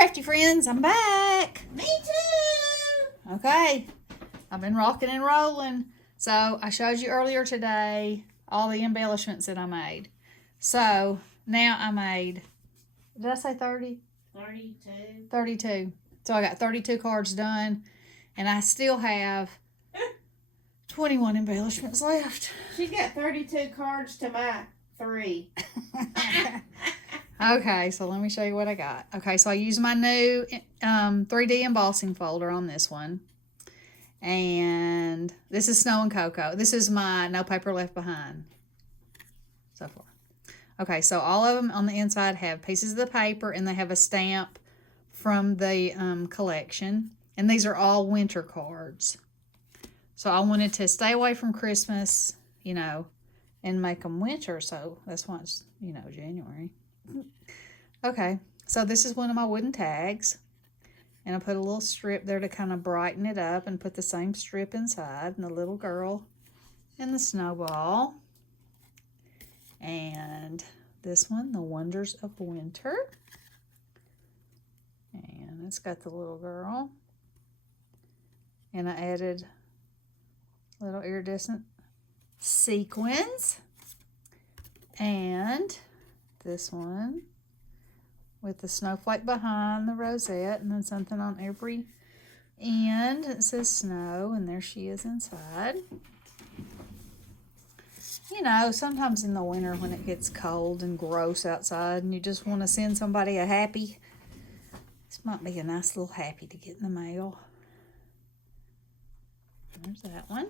crafty friends, I'm back. Me too. Okay, I've been rocking and rolling. So I showed you earlier today all the embellishments that I made. So now I made, did I say 30? 32. 32. So I got 32 cards done, and I still have 21 embellishments left. She's got 32 cards to my 3. Okay, so let me show you what I got. Okay, so I used my new 3D embossing folder on this one. And this is Snow and Cocoa. This is my No Paper Left Behind so far. Okay, so all of them on the inside have pieces of the paper, and they have a stamp from the collection. And these are all winter cards. So I wanted to stay away from Christmas, you know, and make them winter. So that's why it's, you know, January. Okay, so this is one of my wooden tags. And I put a little strip there to kind of brighten it up, and put the same strip inside, and the little girl and the snowball. And this one, The Wonders of Winter. And it's got the little girl. And I added little iridescent sequins. And this one with the snowflake behind the rosette, and then something on every end. It says snow, and there she is inside. You know, sometimes in the winter when it gets cold and gross outside and you just want to send somebody a happy, this might be a nice little happy to get in the mail. There's that one.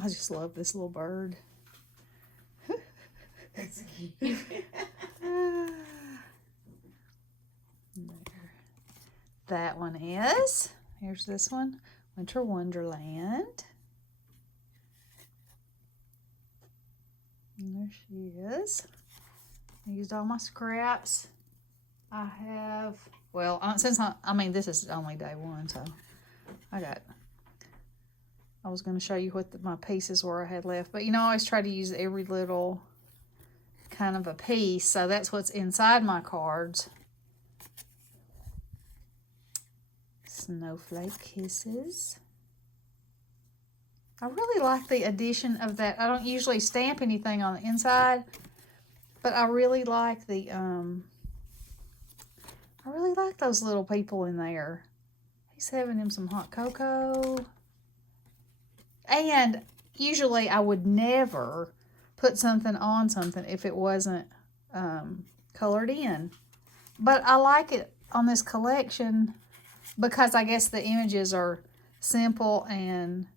I just love this little bird. That's cute. That one is, here's this one, Winter Wonderland. And there she is. I used all my scraps. I have, well, since I mean, this is only day one, so I was going to show you what my pieces were I had left. But, you know, I always try to use every little kind of a piece. So that's what's inside my cards. Snowflake Kisses. I really like the addition of that. I don't usually stamp anything on the inside, but I really like the, I really like those little people in there. He's having him some hot cocoa. And usually I would never put something on something if it wasn't colored in. But I like it on this collection because I guess the images are simple and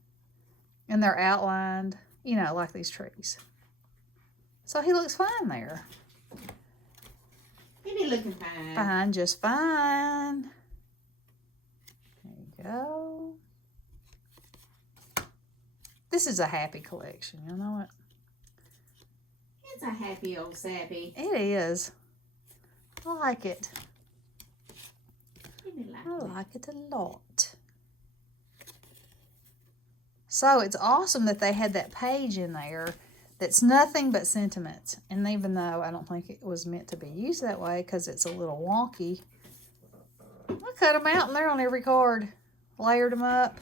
they're outlined, you know, like these trees. So he looks fine there. He be looking fine. Fine, just fine. There you go. This is a happy collection, you know what? It's a happy old sappy. It is. I like it. I Like like it a lot. So it's awesome that they had that page in there that's nothing but sentiments. And even though I don't think it was meant to be used that way because it's a little wonky, I cut them out and they're on every card. Layered them up.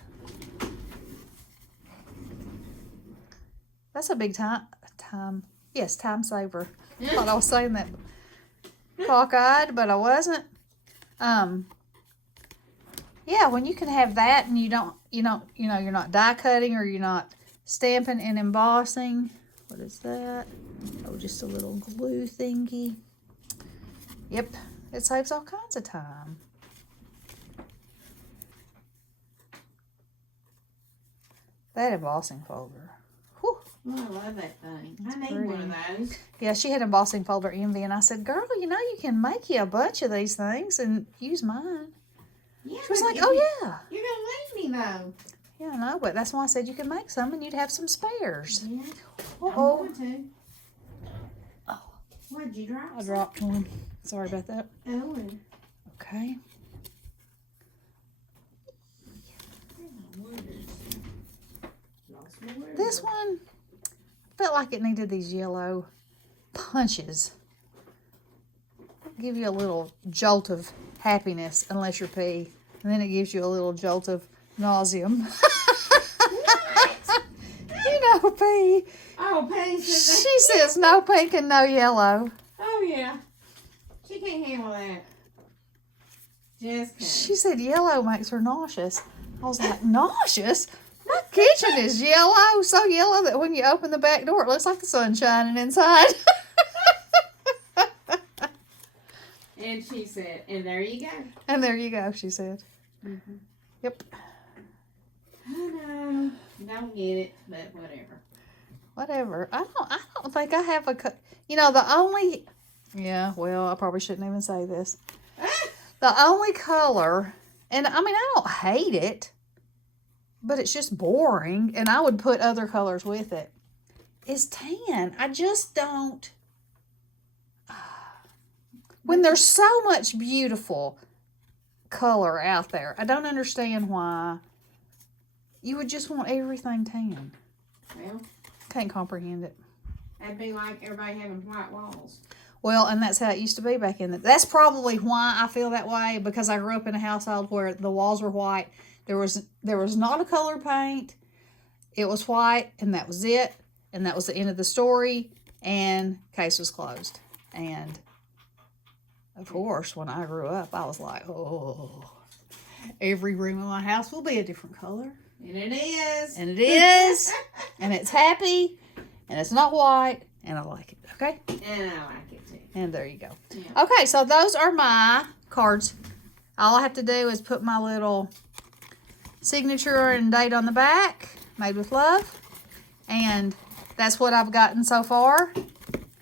That's a big time saver. I thought I was saying that cockeyed, but I wasn't. Yeah, when you can have that and you're not die cutting or you're not stamping and embossing. What is that? Oh, just a little glue thingy. Yep, it saves all kinds of time. That embossing folder. Whew. Oh, I love that thing. That's I need pretty. one of those. Yeah, she had embossing folder envy, and I said, girl, you know you can make you a bunch of these things and use mine. Yeah, She was like, oh yeah. You're going to leave me though. Yeah, I know, but that's why I said you can make some and you'd have some spares. Yeah. Uh-oh. I'm going to. Oh, What'd you drop? I dropped one. Sorry about that. Oh, Okay. This one felt like it needed these yellow punches. give you a little jolt of happiness unless you're pee. And then it gives you a little jolt of nauseum. You know, pee. Oh, pink. She says no pink and no yellow. Oh, yeah. She can't handle that. Just can't. She said yellow makes her nauseous. I was like, nauseous? My kitchen is yellow. So yellow that when you open the back door, it looks like the sun's shining inside. And she said, and there you go. And there you go, she said. Mm-hmm. Yep. I know. Don't get it, but whatever. Whatever. I don't think I have the only, yeah, well, I probably shouldn't even say this. The only color, and I mean, I don't hate it, but it's just boring, and I would put other colors with it, is tan. I just don't. When there's so much beautiful color out there, I don't understand why you would just want everything tan. Well, Can't comprehend it. that'd be like everybody having white walls. Well, and that's how it used to be back in that's probably why I feel that way, because I grew up in a household where the walls were white. There was not a color paint. It was white, and that was it. And that was the end of the story, and case was closed. And of course, when I grew up, I was like, oh, every room in my house will be a different color. And it is. And it is. And it's happy. And it's not white. And I like it. Okay? And I like it too. And there you go. Yeah. Okay, so those are my cards. All I have to do is put my little signature and date on the back. Made with love. And that's what I've gotten so far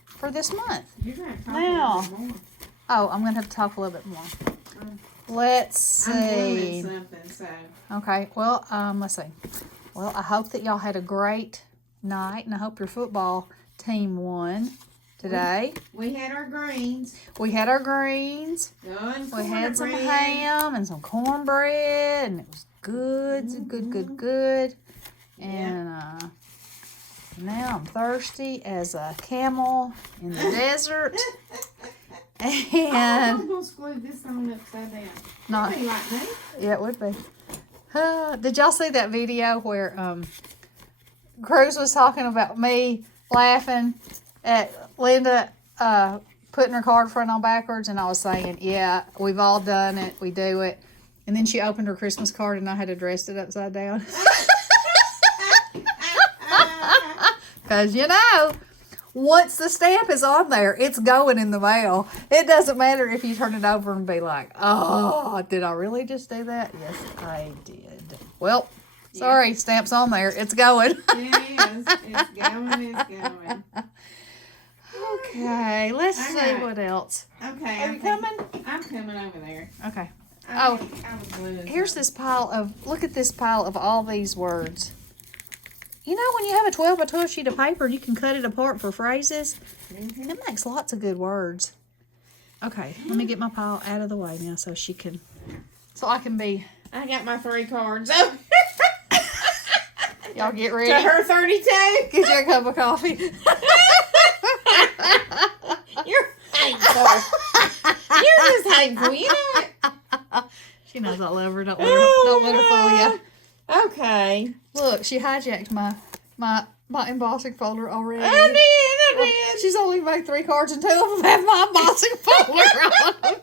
for this month. You're going to talk Now. a little bit more. Oh, I'm going to have to talk a little bit more. Let's see. I'm doing something, so. Okay, well, let's see. Well, I hope that y'all had a great night, and I hope your football team won today. We had our greens. We had our greens. We had some ham and some cornbread, and it was good, good. And now I'm thirsty as a camel in the desert. And I'm going to screw this on upside down. not, That'd be like me. yeah, it would be. Did y'all see that video where Cruz was talking about me laughing at Lynda putting her card front on backwards, and I was saying, yeah, we've all done it, we do it. And then she opened her Christmas card, and I had addressed it upside down. Because, once the stamp is on there, it's going in the mail. It doesn't matter if you turn it over and be like, oh, did I really just do that? Yes, I did. Well, sorry, stamp's on there. It's going. It is. It's going. Okay, let's see Okay. what else. Okay. Are you coming? I'm coming over there. Okay. I Oh, was gluing here's something. this look at this pile of all these words. You know, when you have a 12 by 12 sheet of paper, you can cut it apart for phrases. Mm-hmm. It makes lots of good words. Okay, let me get my pile out of the way now so I can be. I got my 3 cards. Y'all get ready. To her 32. Get you a cup of coffee. You're hateful. You're just hateful. You know it. She knows I love her. Don't let her fool you. Okay. Look, she hijacked my embossing folder already. I did. She's only made 3 cards and 2 of them have my embossing folder on them.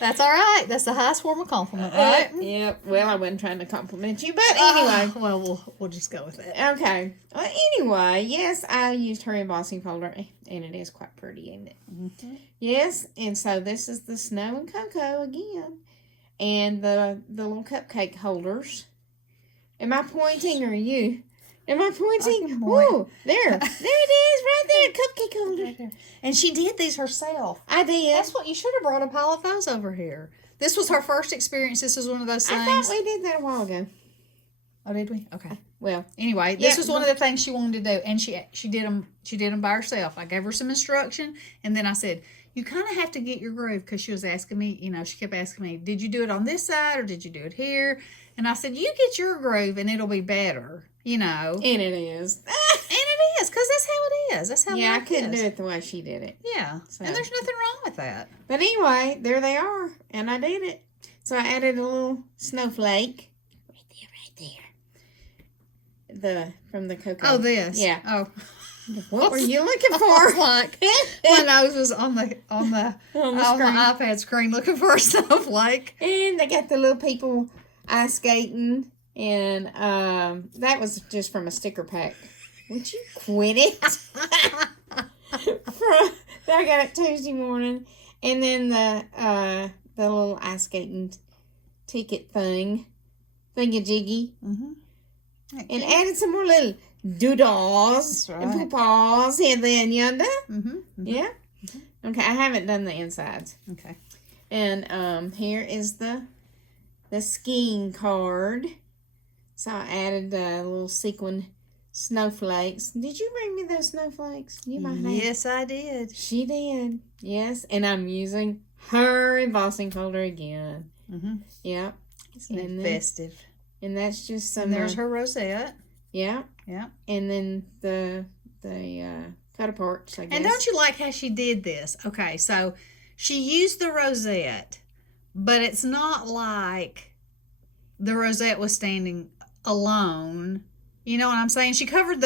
That's all right. That's the highest form of compliment, right? Yep. Well, I wasn't trying to compliment you, but anyway. Well, we'll just go with it. Okay. Well, anyway, yes, I used her embossing folder, and it is quite pretty, isn't it? Mm-hmm. Yes, and so this is the snow and cocoa again, and the little cupcake holders. Am I pointing or are you? Am I pointing? I can point. Ooh, there it is, right there, cupcake holder. Right there. And she did these herself. I did. That's what you should have brought a pile of those over here. This was her first experience. This was one of those things. I thought we did that a while ago. Oh, did we? Okay. Well, Anyway, this Yeah, was one of the things she wanted to do, and she did them. She did them by herself. I gave her some instruction, and then I said, "You kind of have to get your groove," because she was asking me. She kept asking me, "Did you do it on this side or did you do it here?" And I said, "You get your groove, and it'll be better." and it is. And it is, because that's how it is. That's how Yeah, I life couldn't is. do it the way she did it. Yeah, So. and there's nothing wrong with that. But anyway, there they are, and I did it. So I added a little snowflake. Right there. From the cocoa. Oh, this. Yeah. Oh, What were you looking I for? was like, my nose was on the On the screen. iPad screen looking for a snowflake. And they got the little people ice skating, and that was just from a sticker pack. Would you quit it? I got it Tuesday morning, and then the little ice skating ticket thingy-jiggy, and added some more little doodles That's and right. pawpaws here, there, and yonder. Mm-hmm. Yeah. Okay, I haven't done the insides. Okay. And here is the skiing card. So I added little sequin snowflakes. Did you bring me those snowflakes? You might have. Yes, I did. She did. Yes, and I'm using her embossing folder again. Mm-hmm. Yep. Isn't And it then- festive? And that's just some. And there's her rosette. Yeah. Yeah. And then the cut aparts, I guess. And don't you like how she did this? Okay, so she used the rosette, but it's not like the rosette was standing alone. You know what I'm saying? She covered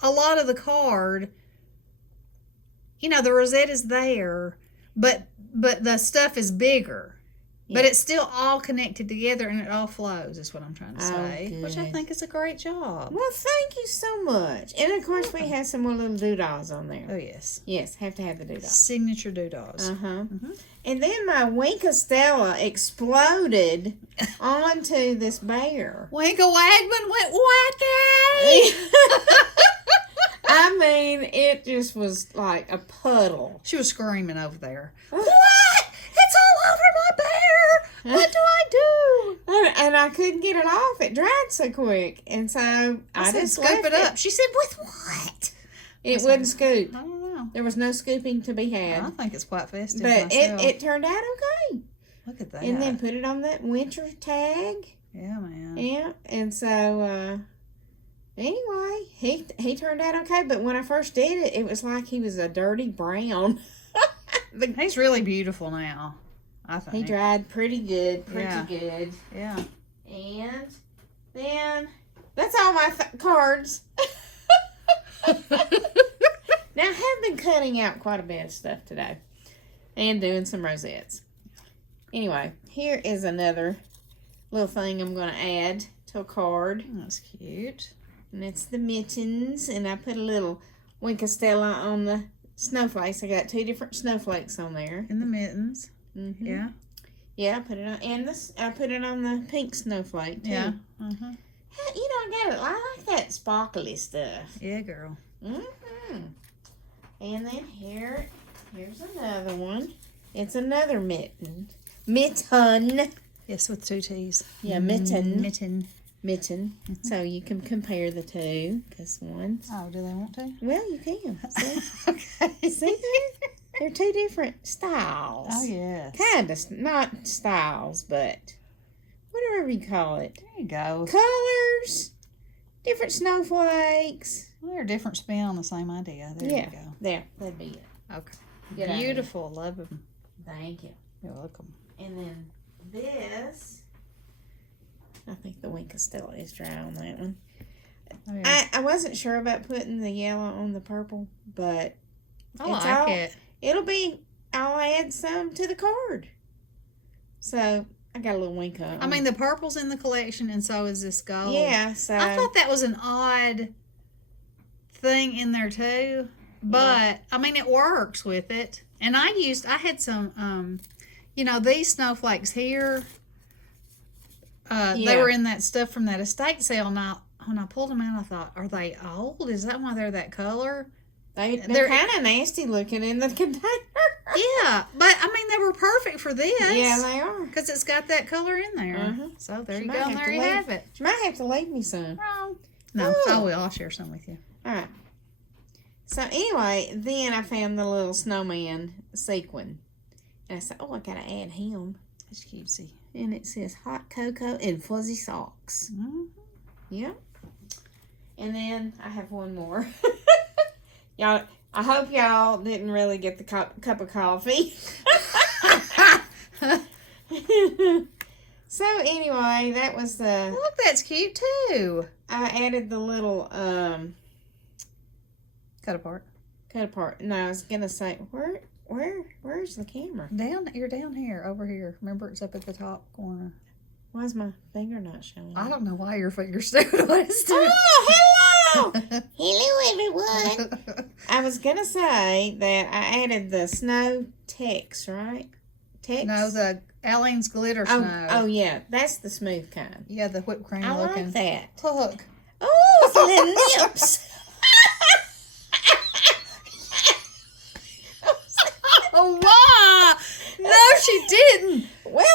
a lot of the card. You know, the rosette is there, but the stuff is bigger. But Yeah. it's still all connected together and it all flows, is what I'm trying to Oh, say. Which I good. think is a great job. Well, thank you so much. And of course, we have some more little doodahs on there. Oh, yes. Yes, have to have the doodahs. Signature doodahs. And then my Winka Stella exploded onto this bear. Winka Wagman went wacky! I mean, it just was like a puddle. She was screaming over there. What? It's all over my bear! What do I do? And I couldn't get it off. It dried so quick. And so I said, just scoop left it up. She said, with what? It wouldn't scoop. I don't know. There was no scooping to be I had. think it's quite festive But myself. it turned out okay. Look at that. And then put it on that winter tag. Yeah, man. Yeah. And so anyway, he turned out okay. But when I first did it, it was like he was a dirty brown. He's really beautiful now, I think. He dried pretty good. Yeah. Good. Yeah. And then that's all my cards. Now, I have been cutting out quite a bit of stuff today and doing some rosettes. Anyway, here is another little thing I'm going to add to a card. That's cute. And it's the mittens. And I put a little Winka Stella on the snowflakes. I got 2 different snowflakes on there. And the mittens. Mm-hmm. Yeah. Yeah, I put it on. And I put it on the pink snowflake, too. Yeah. Mm-hmm. You know, I like that sparkly stuff. Yeah, girl. Mm-hmm. And then here's another one. It's another mitten. Mitten. Yes, with 2 T's. Yeah, mitten. Mitten. Mitten. So you can compare the two. Because one's... Oh, do they want to? Well, you can. See? Okay. See there? They're 2 different styles. Oh, yes. Kind of. Not styles, but... whatever you call it. There you go. Colors. Different snowflakes. Well, they're a different spin on the same idea. There Yeah. you go. There. That'd be it. Okay. Good idea. Beautiful. Love them. Thank you. You're welcome. And then this, I think the Winka Stella is dry on that one. Oh, yeah. I wasn't sure about putting the yellow on the purple, but I like it. I'll add some to the card. So I got a little Winka. I mean, the purple's in the collection, and so is this gold. yeah, so I thought that was an odd thing in there too, but I mean, it works with it. And I had some, these snowflakes here. They Yeah. were in that stuff from that estate sale. Now, when I pulled them out, I thought, are they old? Is that why they're that color? they're they're- kind of nasty looking in the container. Yeah, but I mean, they were perfect for this. Yeah, they are. Because it's got that color in there. Uh-huh. So there She you might go, and have there to you leave. have it. You might have to leave me some. No, Ooh. I will. I'll share some with you. All right. So anyway, then I found the little snowman sequin. And I said, oh, I got to add him. That's cutesy. And it says hot cocoa and fuzzy socks. Mm-hmm. Yep. And then I have one more. Y'all, I hope y'all didn't really get the cup of coffee. So anyway, that was the. Look, that's cute too. I added the little Cut apart. No, I was gonna say where's the camera? You're down here, over here. Remember, it's up at the top corner. Why is my finger not showing? I don't know why your finger's doing what it's doing. Oh, hello! Hello, everyone. I was gonna say that I added the snow text, right? Text? No, the Aleene's glitter snow. Oh yeah, that's the smooth kind. Yeah, the whipped cream I looking. like that. Look. Oh, the little lips. Oh, why? No, she didn't. Well,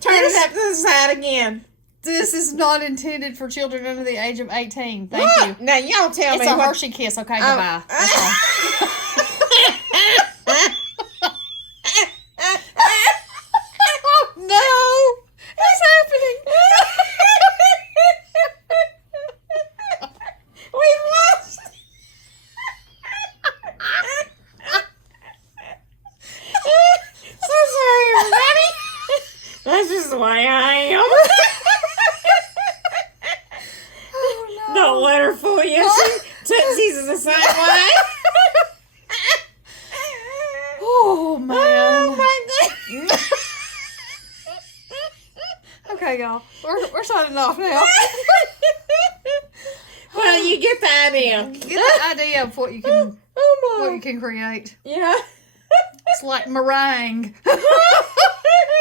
turn it up to the side again. This is not intended for children under the age of 18. Thank you. Now y'all tell It's me a what. Hershey kiss. Okay, goodbye. That's all. No, what's happening? We've lost. So sorry, everybody. That's just the way I am. Oh, no. Don't let her fool you. Tootsie's the same way. Oh, man. Oh my goodness. Okay, y'all. We're signing off now. Well, you get the idea. Get the idea of what you can Oh what my. you can create. Yeah. It's like meringue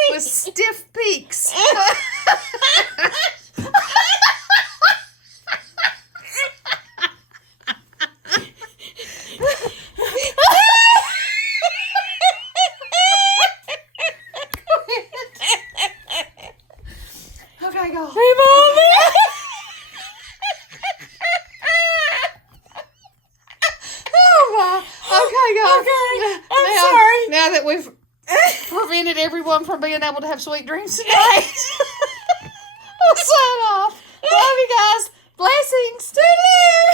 with stiff peaks. Okay, go. Okay, I'm sorry. Now that we've prevented everyone from being able to have sweet dreams tonight, we'll sign off. Love you guys. Blessings. Toodaloo.